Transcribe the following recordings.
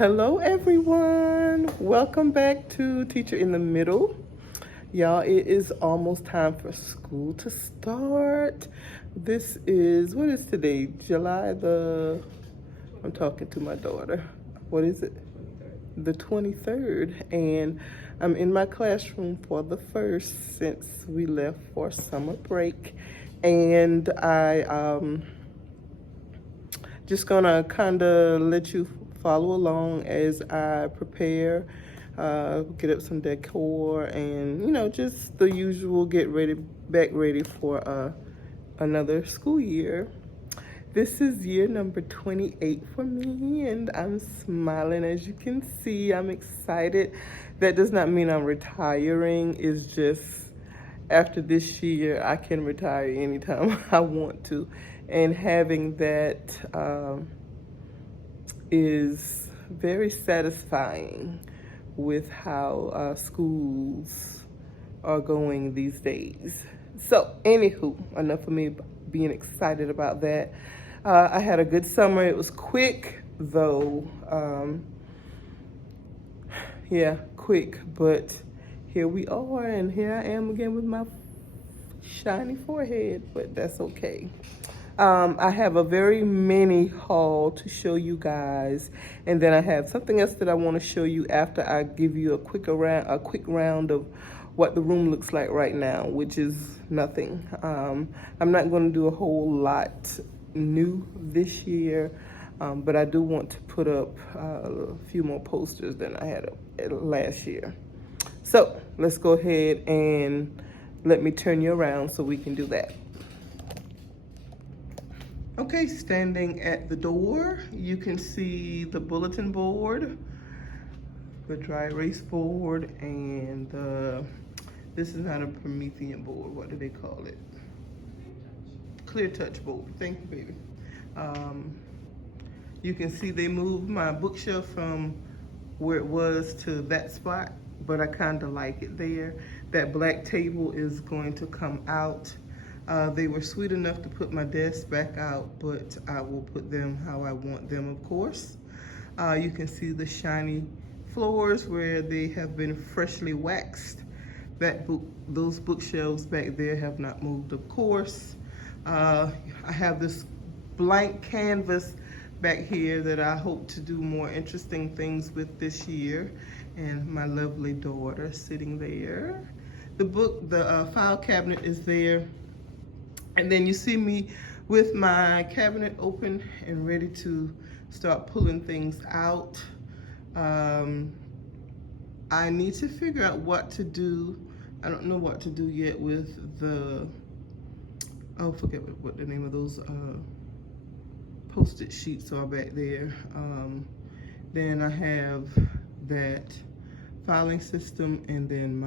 Hello everyone, welcome back to Teacher in the Middle. Y'all, it is almost time for school to start. This is, what is today? I'm talking to my daughter. What is it? The 23rd. And I'm in my classroom for the first since we left for summer break. And just gonna kind of let you follow along as I prepare, get up some decor, and just the usual, back ready for another school year. This is year number 28 for me, and I'm smiling. As you can see, I'm excited. That does not mean I'm retiring. It's just after this year, I can retire anytime I want to. And having that is very satisfying with how schools are going these days. So, anywho, enough of me being excited about that. I had a good summer. It was quick, though. Quick, but here we are, and here I am again with my shiny forehead, but that's okay. I have a very mini haul to show you guys, and then I have something else that I want to show you after I give you a quick round of what the room looks like right now, which is nothing. I'm not going to do a whole lot new this year, but I do want to put up a few more posters than I had last year. So let's go ahead and let me turn you around so we can do that. Okay, standing at the door, you can see the bulletin board, the dry erase board, and this is not a Promethean board. What do they call it? Clear touch board. Thank you, baby. You can see they moved my bookshelf from where it was to that spot, but I kind of like it there. That black table is going to come out. They were sweet enough to put my desk back out, but I will put them how I want them, of course. You can see the shiny floors where they have been freshly waxed. Those bookshelves back there have not moved, of course. I have this blank canvas back here that I hope to do more interesting things with this year, and my lovely daughter sitting there. The file cabinet is there. And then you see me with my cabinet open and ready to start pulling things out. I need to figure out what to do. I don't know what to do yet with I forget what the name of those Post-it sheets are back there. Then I have that filing system, and then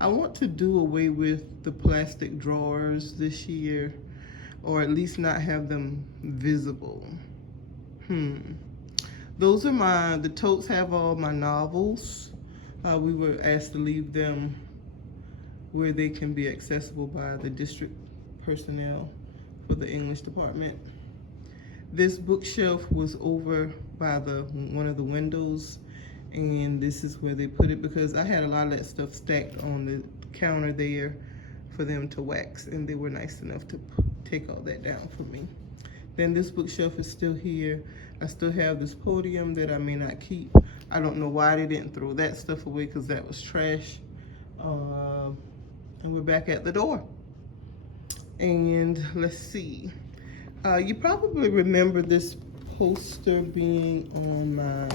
I want to do away with the plastic drawers this year, or at least not have them visible. Those are the totes have all my novels. We were asked to leave them where they can be accessible by the district personnel for the English department. This bookshelf was over by one of the windows, and this is where they put it because I had a lot of that stuff stacked on the counter there for them to wax, and they were nice enough to take all that down for me. Then this bookshelf is still here. I still have this podium that I may not keep. I don't know why they didn't throw that stuff away because that was trash. And we're back at the door. And let's see. You probably remember this poster being on my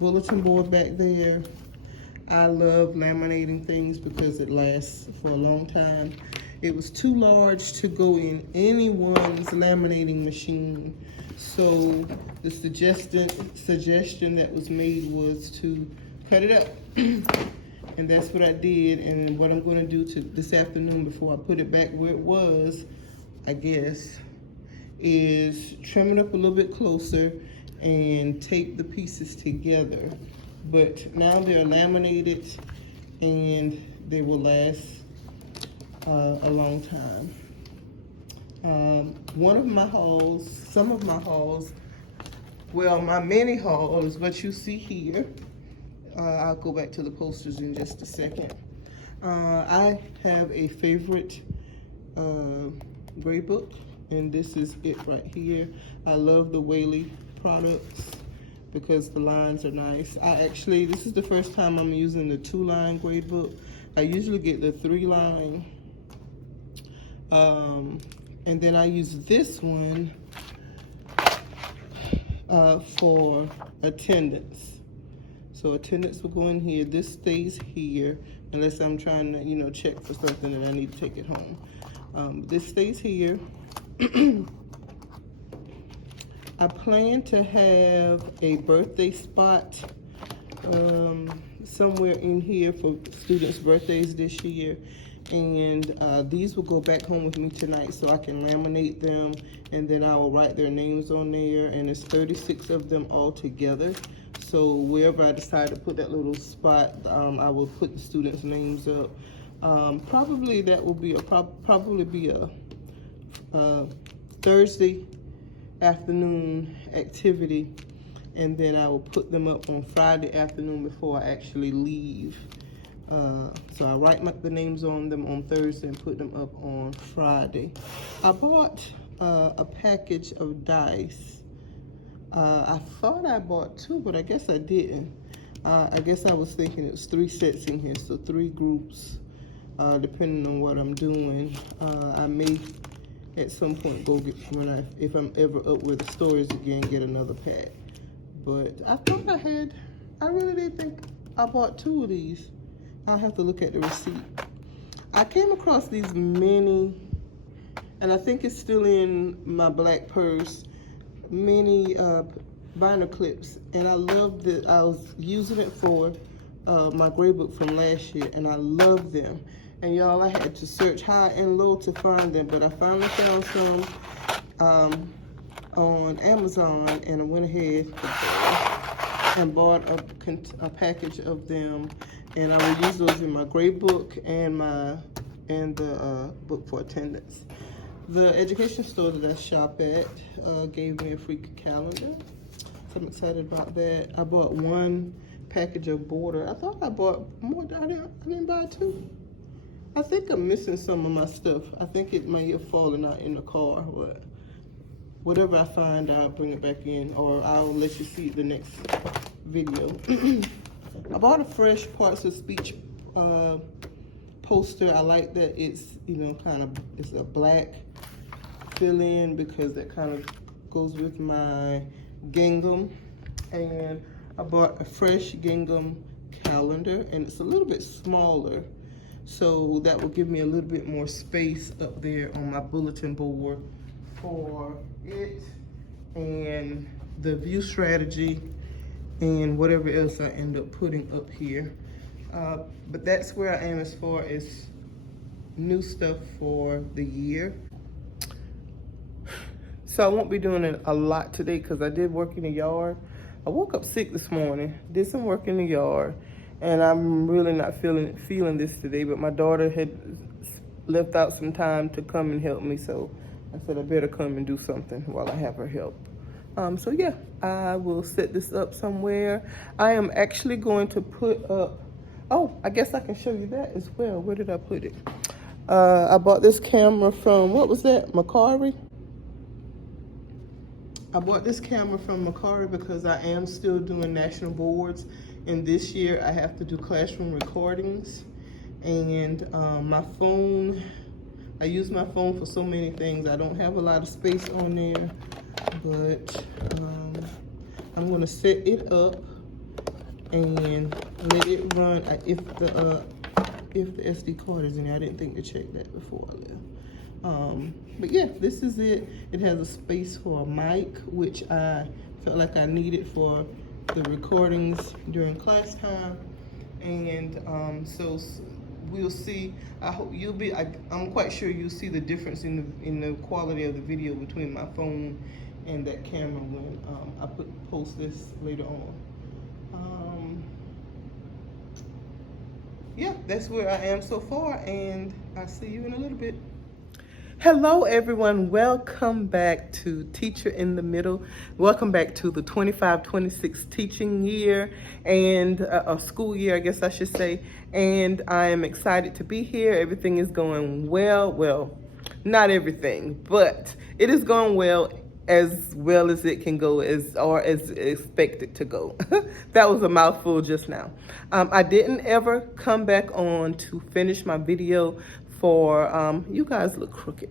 bulletin board back there. I love laminating things because it lasts for a long time. It was too large to go in anyone's laminating machine. So the suggestion that was made was to cut it up. And that's what I did. And what I'm going to do this afternoon before I put it back where it was, I guess, is trim it up a little bit closer and tape the pieces together. But now they're laminated and they will last a long time. Some of my hauls Well, my mini haul is what you see here. I'll go back to the posters in just a second. I have a favorite grade book, and this is it right here. I love the Whaley products because the lines are nice. This is the first time I'm using the 2-line grade book. I usually get the 3-line. And then I use this one for attendance. So attendance will go in here. This stays here unless I'm trying to, check for something and I need to take it home. This stays here. I plan to have a birthday spot somewhere in here for students' birthdays this year. And these will go back home with me tonight so I can laminate them, and then I will write their names on there, and there's 36 of them all together. So wherever I decide to put that little spot, I will put the students' names up. Probably that will be a Thursday afternoon activity, and then I will put them up on Friday afternoon before I actually leave. So I write the names on them on Thursday and put them up on Friday. I bought a package of dice. I thought I bought 2, but I guess I didn't. I guess I was thinking it was 3 sets in here, so 3 groups, depending on what I'm doing. I may at some point go get, if I'm ever up where the store is again, get another pack. But I thought I really didn't think I bought 2 of these. I'll have to look at the receipt. I came across these mini, and I think it's still in my black purse, mini binder clips, and I loved it. I was using it for my grade book from last year, and I love them. And y'all, I had to search high and low to find them, but I finally found some on Amazon, and I went ahead and bought a package of them, and I will use those in my grade book and the book for attendance. The education store that I shop at gave me a free calendar, so I'm excited about that. I bought 1 package of border. I thought I bought more. I didn't buy 2. I think I'm missing some of my stuff. I think it may have fallen out in the car, but whatever I find, I'll bring it back in, or I'll let you see the next video. I bought a Fresh Parts of Speech poster. I like that it's, it's a black fill-in because that kind of goes with my gingham. And I bought a Fresh gingham calendar, and it's a little bit smaller, so that will give me a little bit more space up there on my bulletin board for it and the view strategy and whatever else I end up putting up here. But that's where I am as far as new stuff for the year. So I won't be doing it a lot today because I did work in the yard. I woke up sick this morning, did some work in the yard, and I'm really not feeling this today, but my daughter had left out some time to come and help me, so I said I better come and do something while I have her help. So yeah, I will set this up somewhere. I am actually going to put up, oh, I guess I can show you that as well. Where did I put it? I bought this camera from, what was that, Macari? I bought this camera from Macari because I am still doing national boards, and this year I have to do classroom recordings. And my phone, I use my phone for so many things. I don't have a lot of space on there, but I'm gonna set it up and let it run. If the SD card is in there, I didn't think to check that before I left. But yeah, this is it. It has a space for a mic, which I felt like I needed for the recordings during class time. And so we'll see. I hope you'll be, I'm quite sure you'll see the difference in the quality of the video between my phone and that camera when I post this later on. Yeah, that's where I am so far, and I'll see you in a little bit. Hello everyone, welcome back to Teacher in the Middle. Welcome back to the 25-26 teaching year and a school year, I guess I should say. And I am excited to be here. Everything is going well, not everything, but it is going well as it can go, as expected to go. That was a mouthful just now. I didn't ever come back on to finish my video for, you guys look crooked.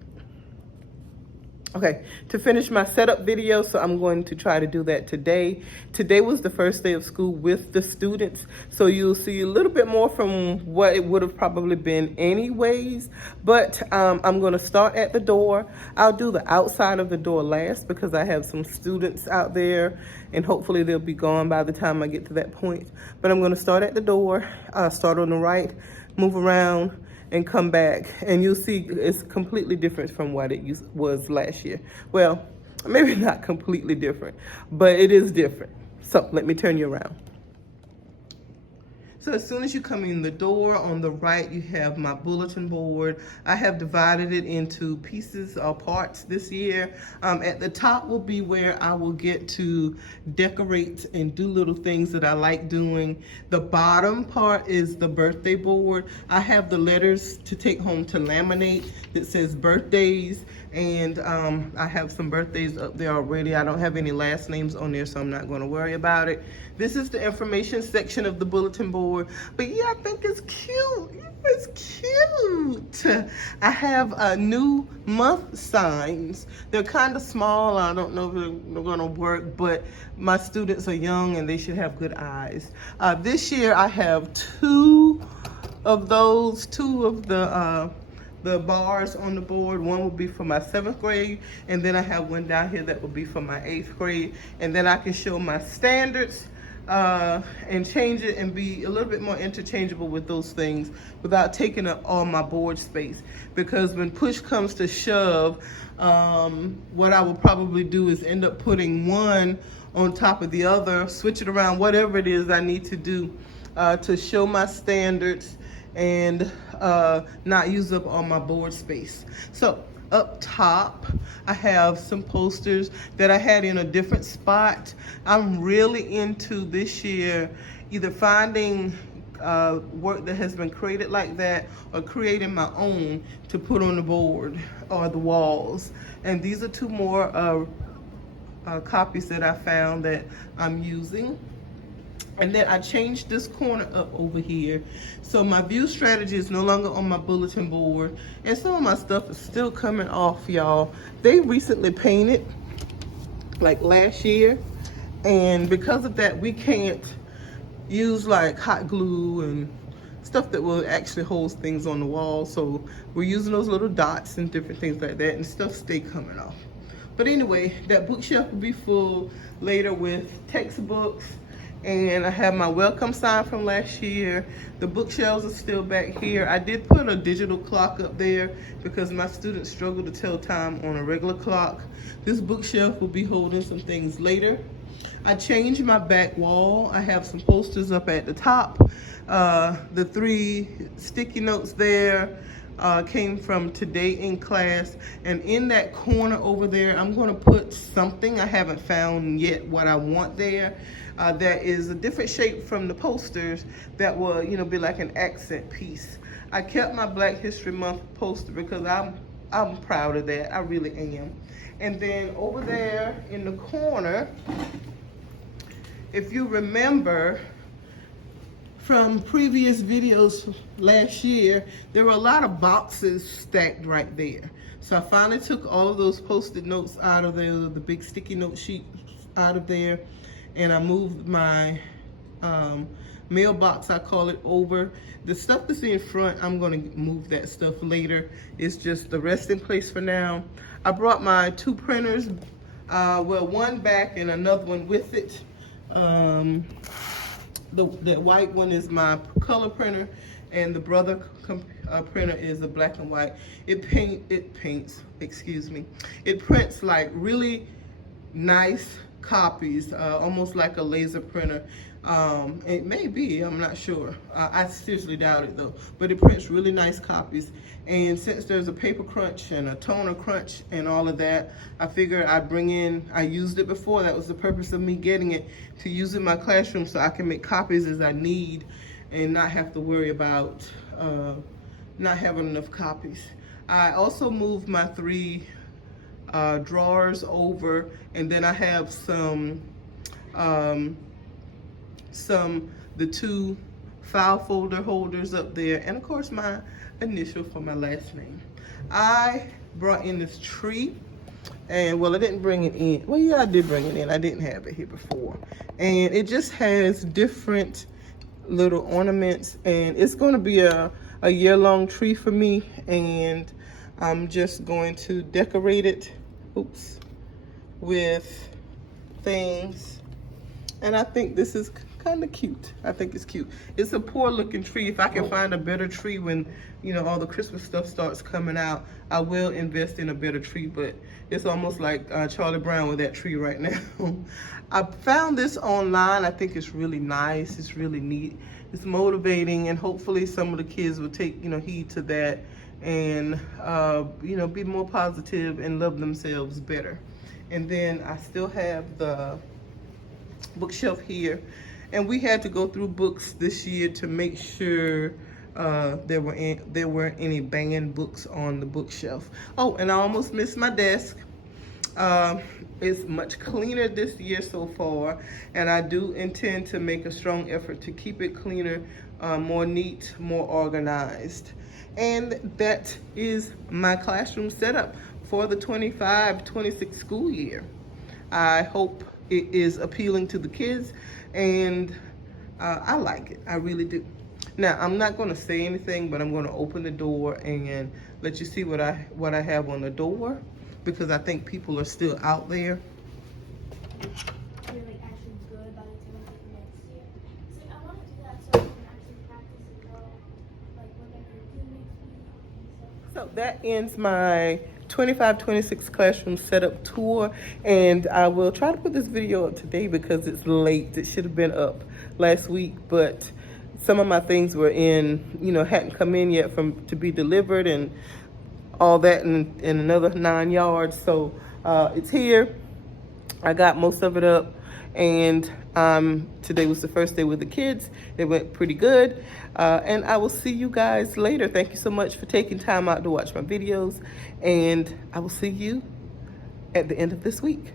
Okay, to finish my setup video, so I'm going to try to do that today. Today was the first day of school with the students, so you'll see a little bit more from what it would have probably been anyways, but I'm gonna start at the door. I'll do the outside of the door last because I have some students out there and hopefully they'll be gone by the time I get to that point. But I'm gonna start at the door, start on the right, move around, and come back, and you'll see it's completely different from what it was last year. Well, maybe not completely different, but it is different. So let me turn you around. So as soon as you come in the door, on the right, you have my bulletin board. I have divided it into pieces or parts this year. At the top will be where I will get to decorate and do little things that I like doing. The bottom part is the birthday board. I have the letters to take home to laminate that says birthdays, and I have some birthdays up there already. I don't have any last names on there, so I'm not gonna worry about it. This is the information section of the bulletin board. But yeah, I think it's cute. It's cute. I have new month signs. They're kind of small. I don't know if they're gonna work, but my students are young and they should have good eyes. This year I have two of the bars on the board. One will be for my 7th grade, and then I have one down here that will be for my 8th grade. And then I can show my standards and change it and be a little bit more interchangeable with those things without taking up all my board space. Because when push comes to shove, what I will probably do is end up putting one on top of the other, switch it around, whatever it is I need to do to show my standards and not use up all my board space. So up top, I have some posters that I had in a different spot. I'm really into this year either finding work that has been created like that or creating my own to put on the board or the walls. And these are two more copies that I found that I'm using. And then I changed this corner up over here. So my view strategy is no longer on my bulletin board. And some of my stuff is still coming off, y'all. They recently painted, like last year. And because of that, we can't use like hot glue and stuff that will actually hold things on the wall. So we're using those little dots and different things like that, and stuff stay coming off. But anyway, that bookshelf will be full later with textbooks. And I have my welcome sign from last year. The bookshelves are still back here. I did put a digital clock up there because my students struggle to tell time on a regular clock. This bookshelf will be holding some things later. I changed my back wall. I have some posters up at the top. The 3 sticky notes there came from Today in Class. And in that corner over there, I'm gonna put something. I haven't found yet what I want there. That is a different shape from the posters that will, be like an accent piece. I kept my Black History Month poster because I'm proud of that. I really am. And then over there in the corner, if you remember from previous videos last year, there were a lot of boxes stacked right there. So I finally took all of those Post-it notes out of there, the big sticky note sheet out of there, and I moved my mailbox, I call it, over. The stuff that's in front, I'm gonna move that stuff later. It's just the resting place for now. I brought my 2 printers, well, one back and another one with it. The white one is my color printer, and the Brother printer is a black and white. It prints like really nice copies, almost like a laser printer. It may be, I'm not sure. I seriously doubt it though. But it prints really nice copies. And since there's a paper crunch and a toner crunch and all of that, I figured I'd bring in, I used it before. That was the purpose of me getting it, to use in my classroom so I can make copies as I need and not have to worry about not having enough copies. I also moved my 3 drawers over, and then I have the 2 file folder holders up there, and of course my initial for my last name. I brought in this tree, and well, I didn't bring it in. Well, yeah, I did bring it in. I didn't have it here before. And it just has different little ornaments, and it's going to be a year-long tree for me, and I'm just going to decorate it, oops, with things. And I think this is kind of cute. I think it's cute. It's a poor looking tree. If I can find a better tree when, you know, all the Christmas stuff starts coming out, I will invest in a better tree, but it's almost like Charlie Brown with that tree right now. I found this online. I think it's really nice. It's really neat. It's motivating, and hopefully some of the kids will take, you know, heed to that and, you know, be more positive and love themselves better. And then I still have the bookshelf here, and we had to go through books this year to make sure there weren't any banned books on the bookshelf. Oh, and I almost missed my desk. It's much cleaner this year so far, and I do intend to make a strong effort to keep it cleaner, more neat, more organized. And that is my classroom setup for the 25-26 school year. I hope it is appealing to the kids, and I like it. I really do. Now, I'm not going to say anything, but I'm going to open the door and let you see what I have on the door, because I think people are still out there. You're like actually good by the time you get next year. So I want to do that so I can actually practice and know like what they're going to do next week. So that ends my 25-26 classroom setup tour, and I will try to put this video up today because it's late. It should have been up last week, but some of my things were in, you know, hadn't come in yet to be delivered and all that in another 9 yards. So it's here. I got most of it up, and today was the first day with the kids. It went pretty good, and I will see you guys later. Thank you so much for taking time out to watch my videos, and I will see you at the end of this week.